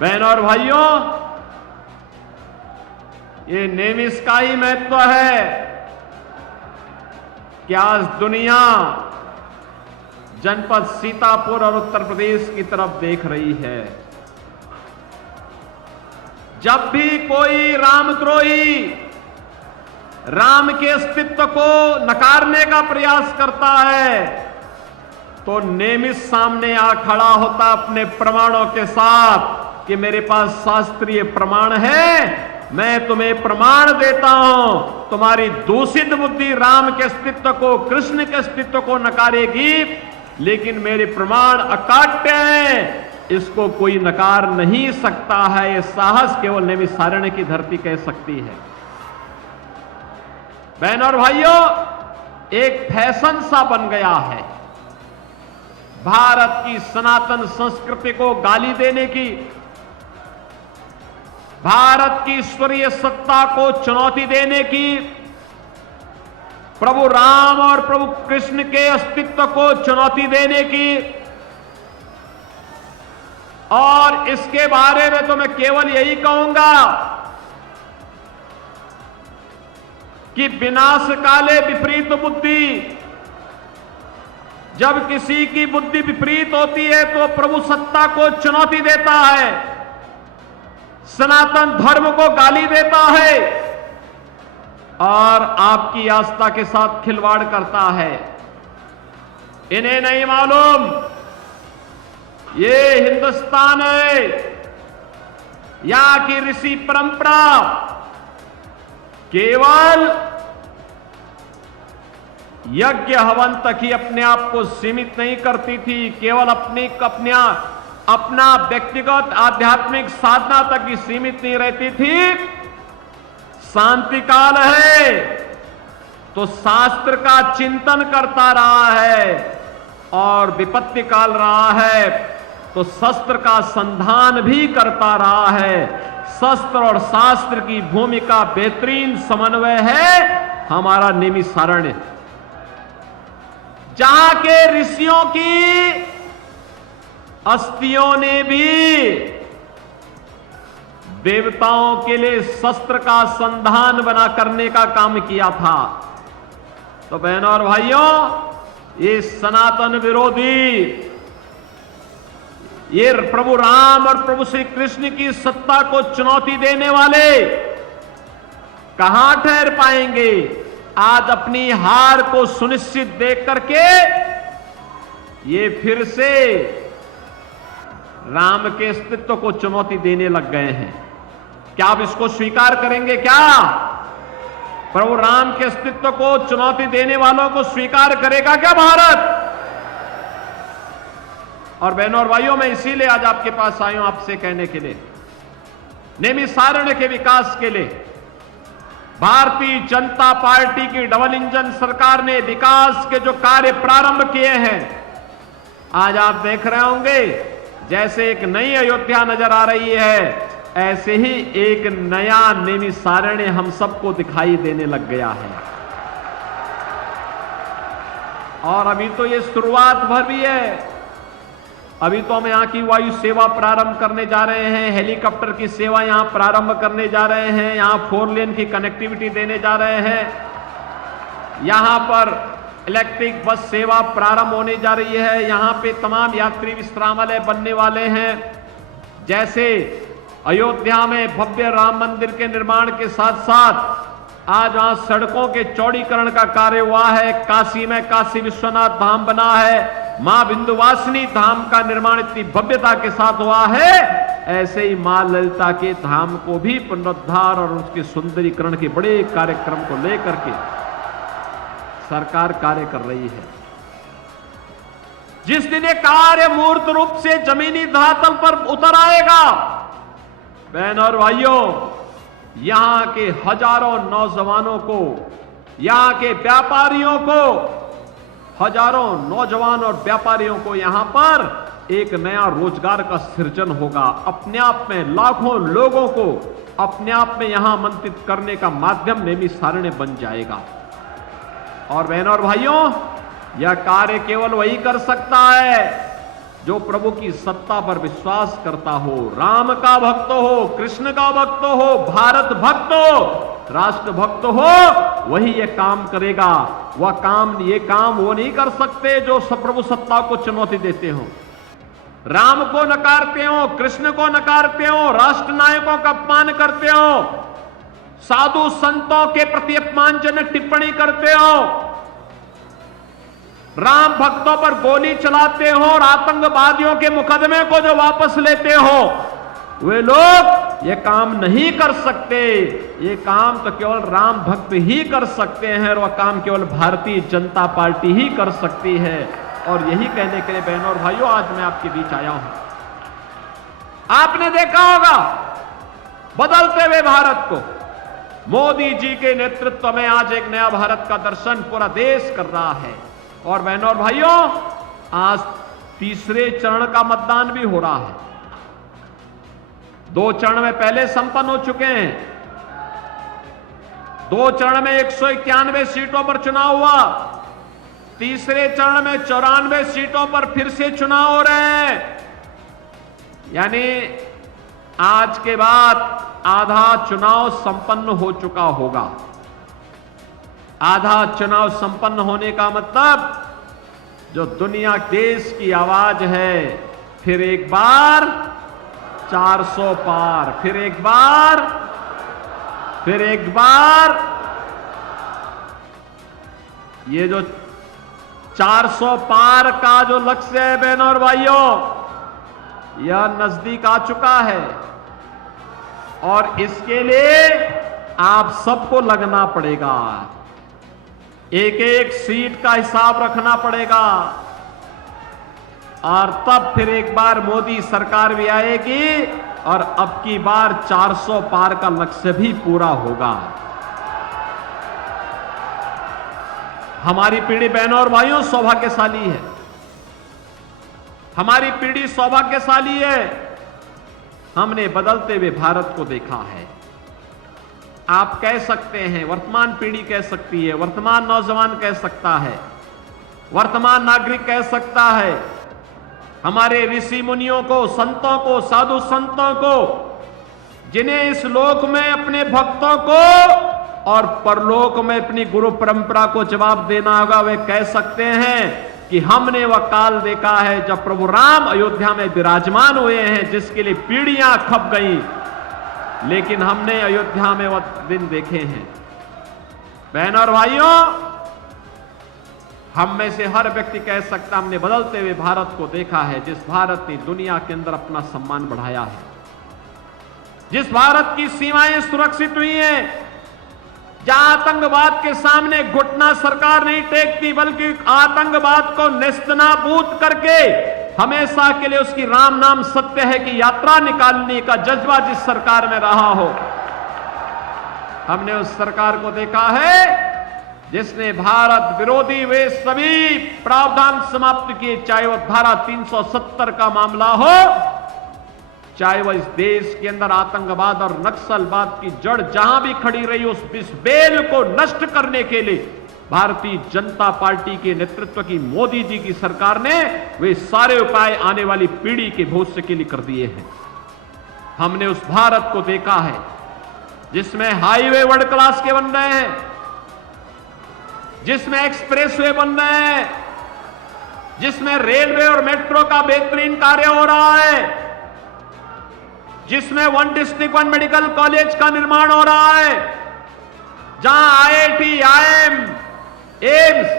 बहनों और भाइयों, ये नेमिस का ही महत्व है कि आज दुनिया जनपद सीतापुर और उत्तर प्रदेश की तरफ देख रही है। जब भी कोई रामद्रोही राम के अस्तित्व को नकारने का प्रयास करता है तो नेमिस सामने आ खड़ा होता अपने प्रमाणों के साथ कि मेरे पास शास्त्रीय प्रमाण है, मैं तुम्हें प्रमाण देता हूं। तुम्हारी दूषित बुद्धि राम के अस्तित्व को, कृष्ण के अस्तित्व को नकारेगी, लेकिन मेरे प्रमाण अकाट्य हैं, इसको कोई नकार नहीं सकता है। यह साहस केवल नैमिषारण्य की धरती कह सकती है। बहनों और भाइयों, एक फैशन सा बन गया है भारत की सनातन संस्कृति को गाली देने की, भारत की ईश्वरीय सत्ता को चुनौती देने की, प्रभु राम और प्रभु कृष्ण के अस्तित्व को चुनौती देने की। और इसके बारे में तो मैं केवल यही कहूंगा कि विनाश काले विपरीत बुद्धि, जब किसी की बुद्धि विपरीत होती है तो प्रभु सत्ता को चुनौती देता है, सनातन धर्म को गाली देता है और आपकी आस्था के साथ खिलवाड़ करता है। इन्हें नहीं मालूम ये हिंदुस्तान है, यहां की ऋषि परंपरा केवल यज्ञ हवन तक ही अपने आप को सीमित नहीं करती थी, केवल अपना व्यक्तिगत आध्यात्मिक साधना तक ही सीमित नहीं रहती थी। शांति काल है तो शास्त्र का चिंतन करता रहा है, और विपत्ति काल रहा है तो शस्त्र का संधान भी करता रहा है। शस्त्र और शास्त्र की भूमिका बेहतरीन समन्वय है हमारा नैमिषारण्य, जहां के ऋषियों की अस्थियों ने भी देवताओं के लिए शस्त्र का संधान बना करने का काम किया था। तो बहनों और भाइयों, ये सनातन विरोधी, ये प्रभु राम और प्रभु श्री कृष्ण की सत्ता को चुनौती देने वाले कहां ठहर पाएंगे? आज अपनी हार को सुनिश्चित देख करके ये फिर से राम के अस्तित्व को चुनौती देने लग गए हैं। क्या आप इसको स्वीकार करेंगे? क्या प्रभु राम के अस्तित्व को चुनौती देने वालों को स्वीकार करेगा क्या भारत? और बहनों और भाइयों, मैं इसीलिए आज आपके पास आया हूं आपसे कहने के लिए, नैमिषारण्य के विकास के लिए भारतीय जनता पार्टी की डबल इंजन सरकार ने विकास के जो कार्य प्रारंभ किए हैं, आज आप देख रहे होंगे जैसे एक नई अयोध्या नजर आ रही है, ऐसे ही एक नया नैमिषारण्य हम सबको दिखाई देने लग गया है। और अभी तो ये शुरुआत भर भी है। अभी तो हम यहां की वायु सेवा प्रारंभ करने जा रहे हैं, हेलीकॉप्टर की सेवा यहां प्रारंभ करने जा रहे हैं, यहां 4 लेन की कनेक्टिविटी देने जा रहे हैं, यहां पर इलेक्ट्रिक बस सेवा प्रारंभ होने जा रही है, यहां पे तमाम यात्री विश्रामालय बनने वाले हैं। जैसे अयोध्या में भव्य राम मंदिर के निर्माण के साथ साथ आज वहां सड़कों के चौड़ीकरण का कार्य हुआ है, काशी में काशी विश्वनाथ धाम बना है, मां विंध्यवासिनी धाम का निर्माण इतनी भव्यता के साथ हुआ है, ऐसे ही मां ललिता के धाम को भी पुनरुद्धार और उसके सुंदरीकरण के बड़े कार्यक्रम को लेकर के सरकार कार्य कर रही है। जिस दिन ये कार्य मूर्त रूप से जमीनी धरातल पर उतर आएगा, बहनों और भाइयों, यहां के हजारों नौजवानों को, यहां के व्यापारियों को, हजारों नौजवान और व्यापारियों को यहां पर एक नया रोजगार का सृजन होगा। अपने आप में लाखों लोगों को अपने आप में यहां आमंत्रित करने का माध्यम नैमिषारण्य बन जाएगा। और बहनों और भाइयों, यह कार्य केवल वही कर सकता है जो प्रभु की सत्ता पर विश्वास करता हो, राम का भक्त हो, कृष्ण का भक्त हो, भारत भक्त हो, राष्ट्र भक्त हो, वही ये काम करेगा। ये काम वो नहीं कर सकते जो प्रभु सत्ता को चुनौती देते हो, राम को नकारते हो, कृष्ण को नकारते हो, राष्ट्र नायकों का अपमान करते हो, साधु संतों के प्रति अपमानजनक टिप्पणी करते हो, राम भक्तों पर गोली चलाते हो और आतंकवादियों के मुकदमे को जो वापस लेते हो, वे लोग ये काम नहीं कर सकते। ये काम तो केवल राम भक्त ही कर सकते हैं और वह काम केवल भारतीय जनता पार्टी ही कर सकती है। और यही कहने के लिए बहनों और भाइयों आज मैं आपके बीच आया हूं। आपने देखा होगा बदलते हुए भारत को, मोदी जी के नेतृत्व में आज एक नया भारत का दर्शन पूरा देश कर रहा है। और बहनों और भाइयों आज तीसरे चरण का मतदान भी हो रहा है। 2 चरण में पहले संपन्न हो चुके हैं। 2 चरण में 191 सीटों पर चुनाव हुआ, तीसरे चरण में 94 सीटों पर फिर से चुनाव हो रहे हैं। यानी आज के बाद आधा चुनाव संपन्न हो चुका होगा। आधा चुनाव संपन्न होने का मतलब जो दुनिया देश की आवाज है, फिर एक बार 400 पार, फिर एक बार, फिर एक बार, ये जो 400 पार का जो लक्ष्य है बहनों और भाइयों, यह नजदीक आ चुका है। और इसके लिए आप सबको लगना पड़ेगा, एक एक सीट का हिसाब रखना पड़ेगा और तब फिर एक बार मोदी सरकार भी आएगी और अब की बार 400 पार का लक्ष्य भी पूरा होगा। हमारी पीढ़ी बहनों और भाइयों सौभाग्यशाली है, हमारी पीढ़ी सौभाग्यशाली है। हमने बदलते हुए भारत को देखा है। आप कह सकते हैं, वर्तमान पीढ़ी कह सकती है, वर्तमान नौजवान कह सकता है, वर्तमान नागरिक कह सकता है, हमारे ऋषि मुनियों को, संतों को, साधु संतों को, जिन्हें इस लोक में अपने भक्तों को और परलोक में अपनी गुरु परंपरा को जवाब देना होगा, वे कह सकते हैं कि हमने वह काल देखा है जब प्रभु राम अयोध्या में विराजमान हुए हैं, जिसके लिए पीढ़ियां खप गई, लेकिन हमने अयोध्या में वह दिन देखे हैं। बहनों और भाइयों, हम में से हर व्यक्ति कह सकता हमने बदलते हुए भारत को देखा है, जिस भारत ने दुनिया के अंदर अपना सम्मान बढ़ाया है, जिस भारत की सीमाएं सुरक्षित हुई हैं, जहां आतंकवाद के सामने घुटना सरकार नहीं टेकती, बल्कि आतंकवाद को नेस्तनाबूद करके हमेशा के लिए उसकी राम नाम सत्य है कि यात्रा निकालने का जज्बा जिस सरकार में रहा हो। हमने उस सरकार को देखा है जिसने भारत विरोधी वे सभी प्रावधान समाप्त किए, चाहे वह धारा 370 का मामला हो, चाहे वह इस देश के अंदर आतंकवाद और नक्सलवाद की जड़ जहां भी खड़ी रही, उस बेल को नष्ट करने के लिए भारतीय जनता पार्टी के नेतृत्व की मोदी जी की सरकार ने वे सारे उपाय आने वाली पीढ़ी के भविष्य के लिए कर दिए हैं। हमने उस भारत को देखा है जिसमें हाईवे वर्ल्ड क्लास के बन रहे हैं, जिसमें एक्सप्रेसवे बन रहे हैं, जिसमें रेलवे और मेट्रो का बेहतरीन कार्य हो रहा है, जिसमें 1 डिस्ट्रिक्ट 1 मेडिकल कॉलेज का निर्माण हो रहा है, जहां IIT, IIM, AIIMS,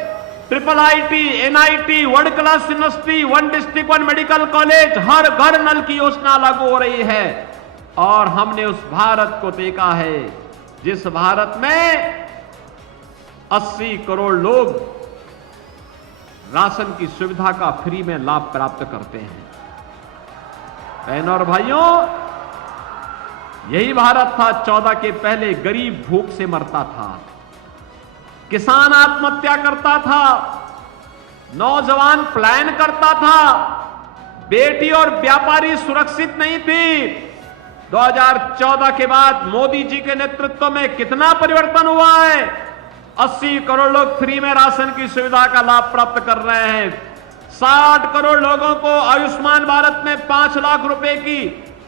IIIT, NIT, world class university, 1 district 1 medical college, हर घर नल की योजना लागू हो रही है। और हमने उस भारत को देखा है जिस भारत में 80 करोड़ लोग राशन की सुविधा का फ्री में लाभ प्राप्त करते हैं। बहनों और भाइयों, यही भारत था 14 के पहले गरीब भूख से मरता था, किसान आत्महत्या करता था, नौजवान पलायन करता था, बेटी और व्यापारी सुरक्षित नहीं थी। 2014 के बाद मोदी जी के नेतृत्व में कितना परिवर्तन हुआ है। 80 करोड़ लोग फ्री में राशन की सुविधा का लाभ प्राप्त कर रहे हैं। 60 करोड़ लोगों को आयुष्मान भारत में 5 लाख रुपए की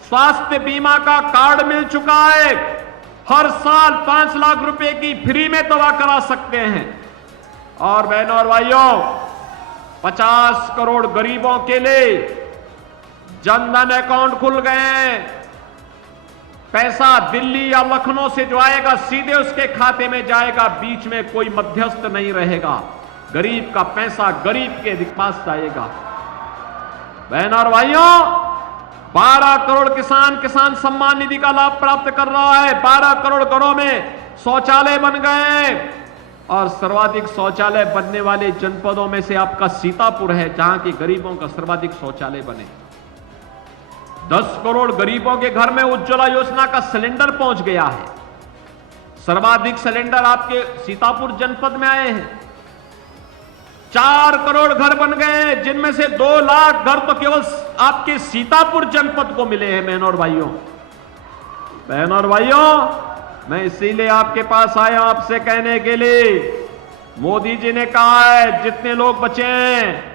स्वास्थ्य बीमा का कार्ड मिल चुका है। हर साल 5 लाख रुपए की फ्री में दवा करा सकते हैं। और बहनों और भाइयों, 50 करोड़ गरीबों के लिए जनधन अकाउंट खुल गए हैं। पैसा दिल्ली या लखनऊ से जो आएगा सीधे उसके खाते में जाएगा, बीच में कोई मध्यस्थ नहीं रहेगा। गरीब का पैसा गरीब के पास जाएगा। बहनों और भाइयों, 12 करोड़ किसान सम्मान निधि का लाभ प्राप्त कर रहा है। 12 करोड़ घरों में शौचालय बन गए और सर्वाधिक शौचालय बनने वाले जनपदों में से आपका सीतापुर है, जहां के गरीबों का सर्वाधिक शौचालय बने। 10 करोड़ गरीबों के घर में उज्ज्वला योजना का सिलेंडर पहुंच गया है। सर्वाधिक सिलेंडर आपके सीतापुर जनपद में आए हैं। 4 करोड़ घर बन गए हैं, जिनमें से 2 लाख घर तो केवल आपके सीतापुर जनपद को मिले हैं। बहनों और भाइयों, मैं इसीलिए आपके पास आया हूं आपसे कहने के लिए, मोदी जी ने कहा है जितने लोग बचे हैं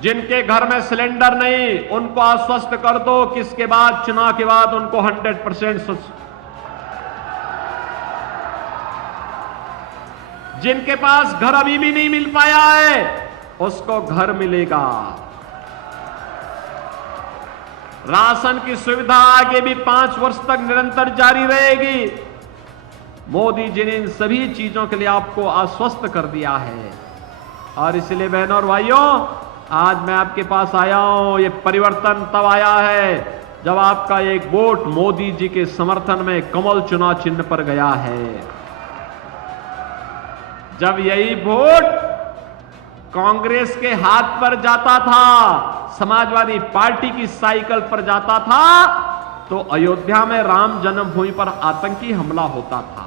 जिनके घर में सिलेंडर नहीं, उनको आश्वस्त कर दो कि इसके बाद चुनाव के बाद उनको 100% जिनके पास घर अभी भी नहीं मिल पाया है उसको घर मिलेगा। राशन की सुविधा आगे भी 5 वर्ष तक निरंतर जारी रहेगी। मोदी जी ने इन सभी चीजों के लिए आपको आश्वस्त कर दिया है। और इसलिए बहनों और भाइयों, आज मैं आपके पास आया हूं। ये परिवर्तन तब आया है जब आपका एक वोट मोदी जी के समर्थन में कमल चुनाव चिन्ह पर गया है। जब यही वोट कांग्रेस के हाथ पर जाता था, समाजवादी पार्टी की साइकिल पर जाता था, तो अयोध्या में राम जन्मभूमि पर आतंकी हमला होता था।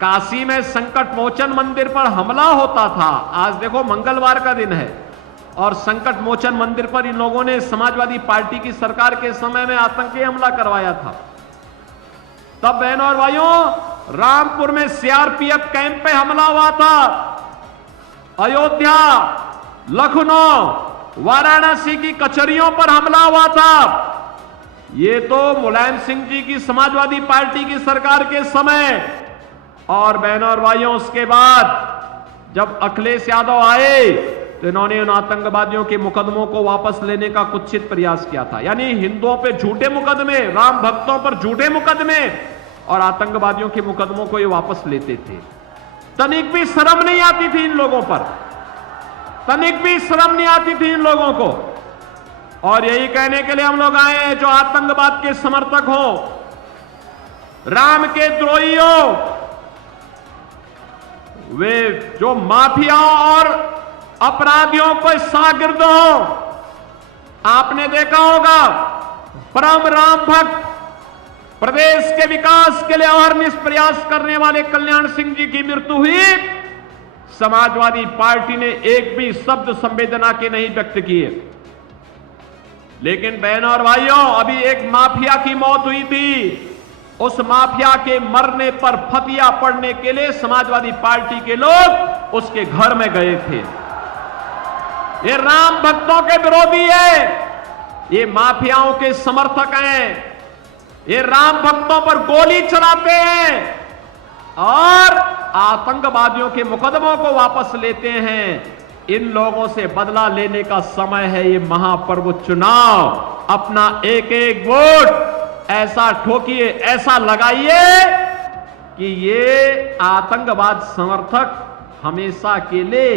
काशी में संकट मोचन मंदिर पर हमला होता था। आज देखो मंगलवार का दिन है और संकट मोचन मंदिर पर इन लोगों ने समाजवादी पार्टी की सरकार के समय में आतंकी हमला करवाया था। तब बहनों और भाइयों, रामपुर में सीआरपीएफ कैंप पे हमला हुआ था। अयोध्या, लखनऊ, वाराणसी की कचहरियों पर हमला हुआ था। ये तो मुलायम सिंह जी की समाजवादी पार्टी की सरकार के समय। और बहनों और भाइयों, उसके बाद जब अखिलेश यादव आए तो इन्होंने उन आतंकवादियों के मुकदमों को वापस लेने का कुत्सित प्रयास किया था। यानी हिंदुओं पे झूठे मुकदमे, राम भक्तों पर झूठे मुकदमे और आतंकवादियों के मुकदमों को ये वापस लेते थे। तनिक भी शर्म नहीं आती थी इन लोगों पर, तनिक भी शर्म नहीं आती थी इन लोगों को। और यही कहने के लिए हम लोग आए हैं, जो आतंकवाद के समर्थक हो, राम के द्रोही हो, वे जो माफियाओं और अपराधियों को शागिर्द हो। आपने देखा होगा परम राम भक्त, प्रदेश के विकास के लिए अहर्निश प्रयास करने वाले कल्याण सिंह जी की मृत्यु हुई। समाजवादी पार्टी ने एक भी शब्द संवेदना के नहीं व्यक्त किए। लेकिन बहनों और भाइयों, अभी एक माफिया की मौत हुई थी। उस माफिया के मरने पर फतिया पड़ने के लिए समाजवादी पार्टी के लोग उसके घर में गए थे। ये राम भक्तों के विरोधी है, ये माफियाओं के समर्थक हैं, ये राम भक्तों पर गोली चलाते हैं और आतंकवादियों के मुकदमों को वापस लेते हैं। इन लोगों से बदला लेने का समय है ये महापर्व चुनाव। अपना एक एक वोट ऐसा ठोकिए, ऐसा लगाइए कि ये आतंकवाद समर्थक हमेशा के लिए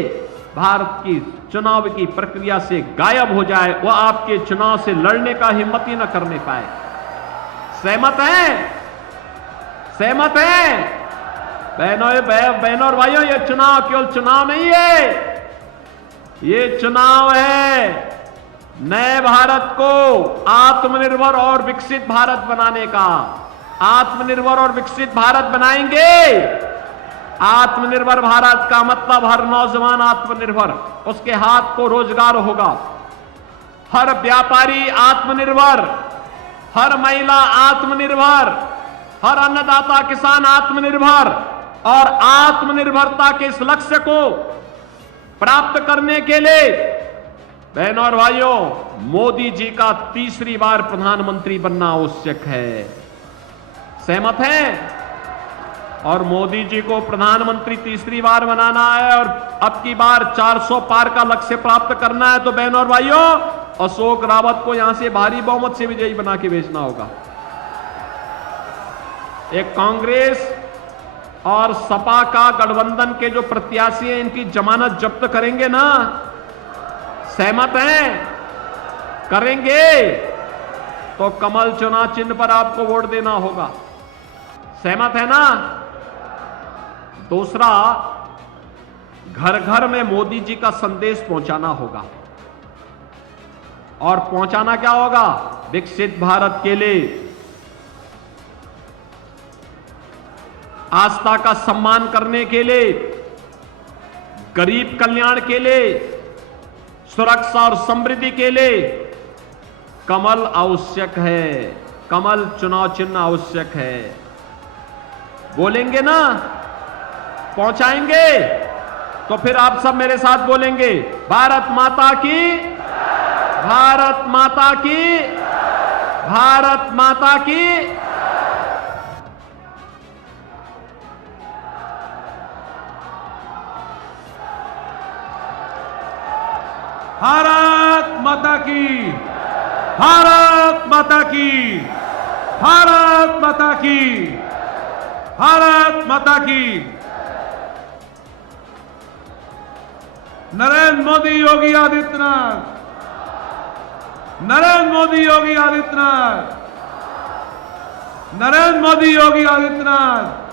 भारत की चुनाव की प्रक्रिया से गायब हो जाए, वह आपके चुनाव से लड़ने का हिम्मत ही न करने पाए। सहमत हैं? सहमत हैं? बहनों और भाइयों, ये चुनाव केवल चुनाव नहीं है, ये चुनाव है नए भारत को आत्मनिर्भर और विकसित भारत बनाने का। आत्मनिर्भर और विकसित भारत बनाएंगे। आत्मनिर्भर भारत का मतलब हर नौजवान आत्मनिर्भर, उसके हाथ को रोजगार होगा। हर व्यापारी आत्मनिर्भर, हर महिला आत्मनिर्भर, हर अन्नदाता किसान आत्मनिर्भर। और आत्मनिर्भरता के इस लक्ष्य को प्राप्त करने के लिए बहनों और भाइयों, मोदी जी का तीसरी बार प्रधानमंत्री बनना आवश्यक है। सहमत हैं? और मोदी जी को प्रधानमंत्री तीसरी बार बनाना है और अब की बार 400 पार का लक्ष्य प्राप्त करना है, तो बहनों और भाइयों, अशोक रावत को यहां से भारी बहुमत से विजयी बना के भेजना होगा। एक कांग्रेस और सपा का गठबंधन के जो प्रत्याशी हैं, इनकी जमानत जब्त करेंगे ना? सहमत हैं? करेंगे तो कमल चुनाव चिन्ह पर आपको वोट देना होगा। सहमत है ना? दूसरा, घर घर में मोदी जी का संदेश पहुंचाना होगा। और पहुंचाना क्या होगा? विकसित भारत के लिए, आस्था का सम्मान करने के लिए, गरीब कल्याण के लिए, सुरक्षा और समृद्धि के लिए कमल आवश्यक है। कमल चुनाव चिन्ह आवश्यक है। बोलेंगे ना? पहुंचाएंगे? तो फिर आप सब मेरे साथ बोलेंगे, भारत माता की, भारत माता की, भारत माता की। भारत माता की, भारत माता की, भारत माता की, भारत माता की। नरेंद्र मोदी योगी आदित्यनाथ, नरेंद्र मोदी योगी आदित्यनाथ, नरेंद्र मोदी योगी आदित्यनाथ।